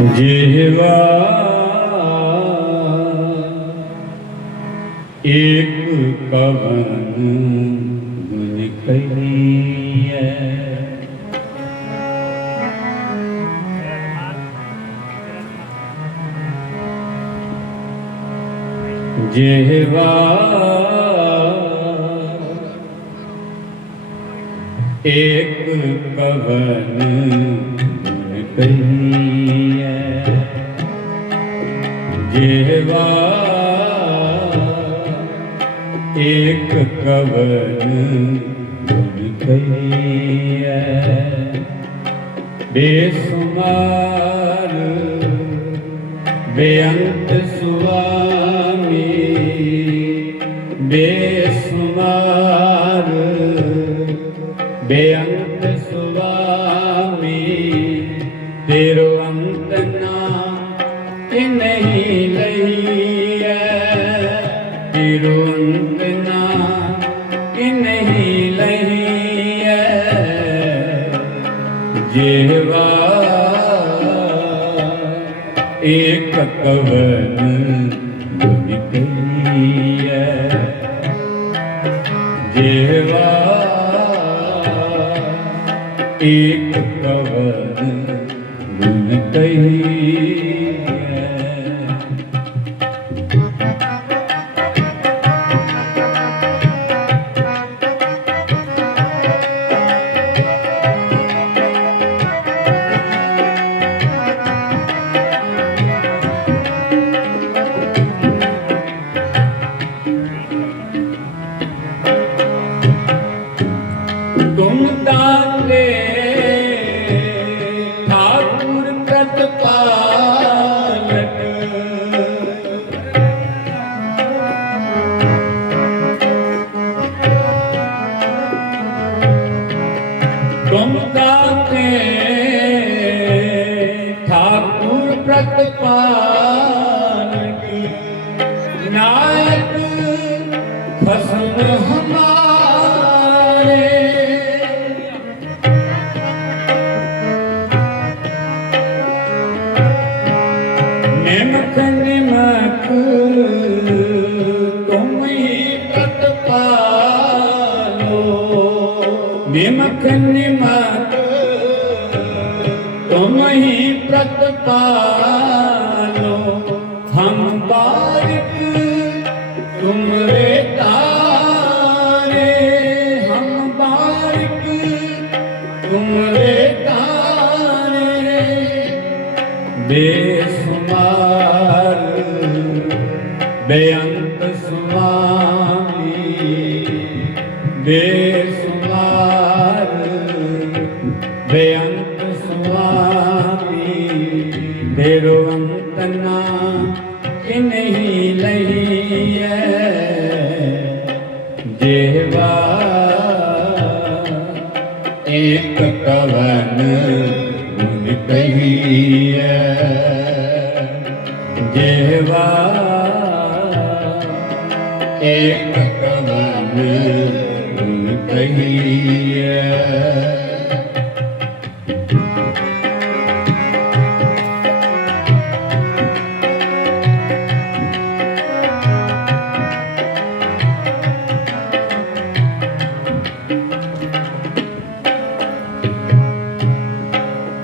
ਜਿਹਵਾ ਇੱਕ ਕਵਨ ਕਹੀ ਕਹੀਐ ਇੱਕ ਕਵਨ ਗੁਣ ਕਹੀਐ ਬੇਸੁਮਾਰ ਬੇਅੰਤ ਜਿਹਵਾ ਇੱਕ ਕਵਨ ਗੁਣ ਕਹੀਐ। ਜਿਹਵਾ ਇੱਕ ਕਵਨ ਗੁਣ ਕਹੀਐ। ਤੁਮ ਦਾਤੇ ਨਿਮਕ ਤੁਮ ਹੀ ਪ੍ਰਤਪਾਲੋ ਹਮ ਬਾਰਿਕ ਤੁਮਰੇ ਤਾਰੇ। ਹਮ ਬਾਰਿਕ ਤੁਮਰੇ ਤਾਰੇ। ਬੇਸੁਮਾਰ ਬੇਅੰਤ ਸੁਆਮੀ ਤੇਰੋ ਅੰਤ ਨਾ ਕਿ ਨਹੀਂ ਲਈਐ। ਜਿਹਵਾ ਇੱਕ ਕਵਨ ਗੁਣ ਕਹੀਐ। ਜਿਹਵਾ ਇੱਕ ਕਵਨ ਗੁਣ ਕਹੀਐ।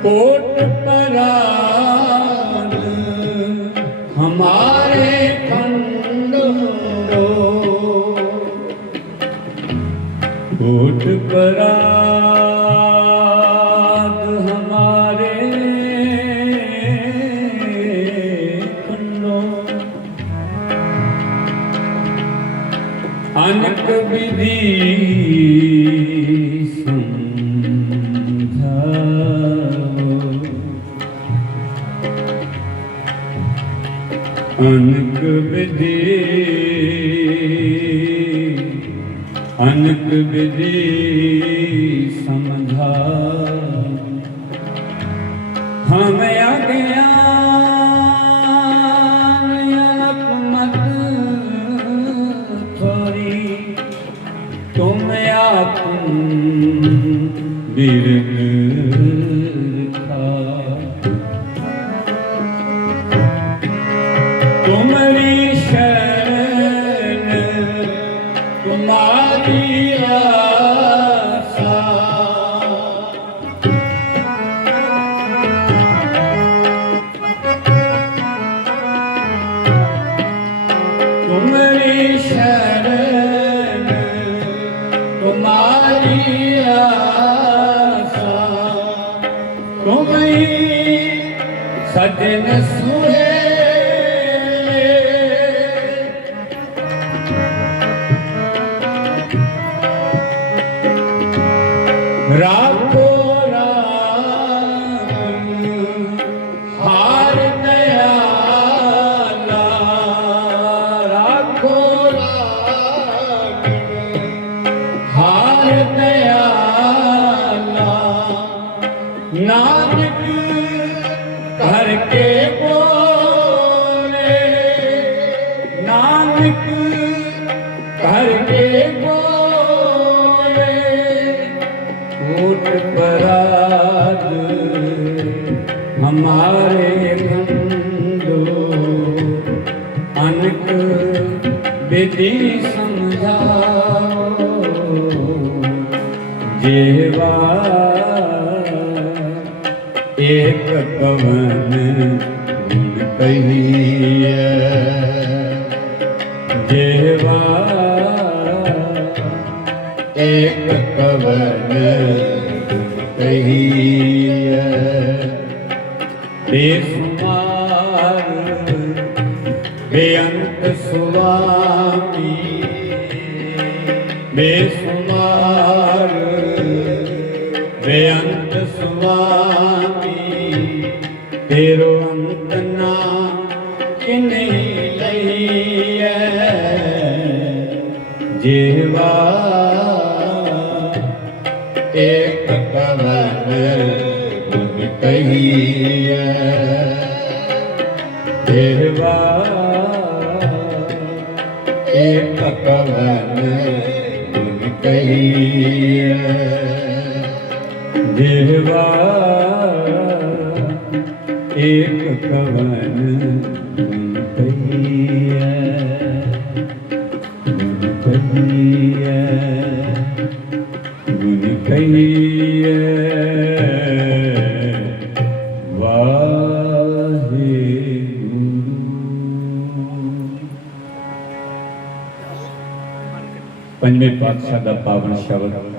Oh, Tripura. ਅਨਕ ਵਿਦੇ ਅਨਕ ਵਿਦੇ ਸਮਝਾ। ਹਮ ਆਗਿਆ ਅਨਪ ਮਤ ਤੋਰੀ ਤੁਮ ਆਪਨ ਬਿਰਗ ਸਜਣ ਸੁਹੇਲੇ ਰਾਖੋ ਰਾਮ ਹਾਰ ਦਇਆਲਾ ਰਾਖੋ ਰਾਮ ਹਾਰ ਦਇਆਲਾ ਨਾ पराग हमारे बंदो अनक विधि समझाओ जेवा एक कवन गुण कहिए जेवा ਏਕ ਕਵਨ ਕਹੀਐ ਬੇਸੁਮਾਰ ਬੇਅੰਤ ਸੁਆਮੀ ਬੇਸੁਮਾਰ ਬੇਅੰਤ ਸੁਆਮੀ ਤੇਰੋ ਅੰਤ ਇੱਕ ਕਵਨ ਗੁਣ ਕਹੀਐ। ਦੇਵਾ ਇੱਕ ਕਵਨ ਗੁਣ ਕਹੀਐ। ਦੇਵਾ ਇੱਕ ਕਵਨ ਗੁਣ ਕਹੀਐ। ਗੁਣ ਕਹੀਏ ਵਾਹਿਗੁਰੂ। ਪੰਜਵੇਂ ਪਾਤਸ਼ਾਹ ਦਾ ਪਾਵਨ ਸ਼ਬਦ।